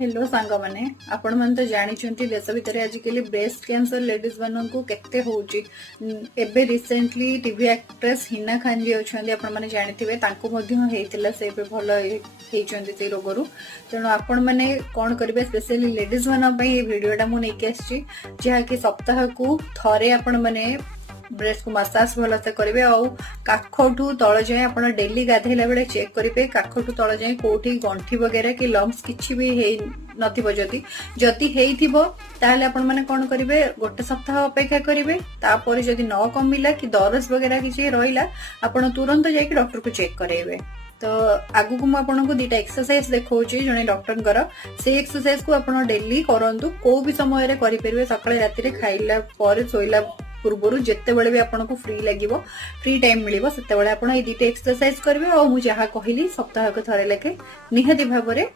Hello सांग मैंने आपण मन तो जानी देश भितर आजिकली ब्रेस्ट कैंसर लेडीज मान को केते होउची एबे recently TV actress Hina Khan ji अच्छे आपण मैंने जानी तांको मध्य हेइतिला से भल हेइचंती से रोगरु तेणु आपण मैंने कौन करेंगे स्पेशली लेडीज मान पई ये वीडियोटा मु नेकी आछि जहा कि सप्ताह को थरे आपण मैंने ब्रेस्ट को मसाज भल से करेंगे और काखठू तल जाए आप डेली गाधेला बेले चेक करेंगे काखठू तल जाए कोठी गंठी वगैरह कि लम्स किछि भी हे नथिबो जदि हेइथिबो ताहले आपण माने कोन करिवे गोटे सप्ताह अपेक्षा करिवे तापर जदि न कमिला कि दरज वगैरह किछि रहिला आपण तुरंत जाई कि डॉक्टर को चेक कराइबे। तो आगु को आपण को दीटा एक्सरसाइज देखौची जने डॉक्टर कर से एक्सरसाइज को आपण डेली करंतु को भी समय रे करि परिवे सकाळे राती रे खाइला पर सोइला पूर्व जिते बड़े भी आपको फ्री लगे फ्री टाइम मिल से दुईटा एक्सरसाइज करेंगे और मुझे जहाँ कहली सप्ताह को थरे लेखे निहाती भाव में